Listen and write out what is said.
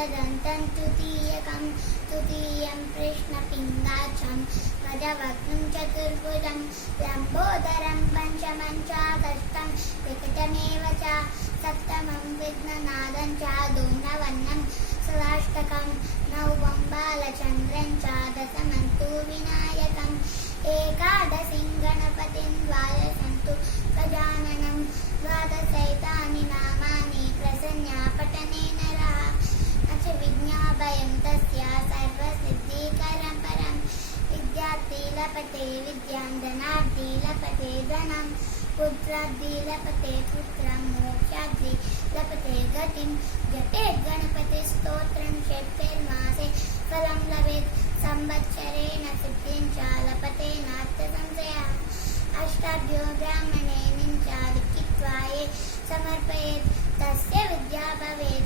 तदन्तं तृतीयकं तृतीयं कृष्णपिङ्गाक्षं गजवक्त्रं चतुर्भुजं लम्बोदरं पञ्चमं च षष्ठं विकटमेव च सप्तमं विघ्ननादं च धूम्रवर्णं सदाष्टकं नवमं बालचन्द्रं च दशमं तु विनायकम् एकादशिं गणपतिं द्वादशं तु गजाननं द्वादशैतानि नामानि प्रसन्या पठनेन रः न च विज्ञापयं तस्य सर्वसिद्धिकरं परं विद्यार्थी लभते विद्यां धनार्थी लभते धनं पुत्रार्थी लभते पुत्रं मोक्षार्थी लभते गतिं जपेत् गणपतिस्तोत्रं षट्कैर्मासे फलं लभेत् संवत्सरेण सिद्धिं च लभते नार्थसंशयः अष्टाभ्यो ब्राह्मणेन च लिखित्वा ये समर्पयेत् तस्य विद्या भवेत्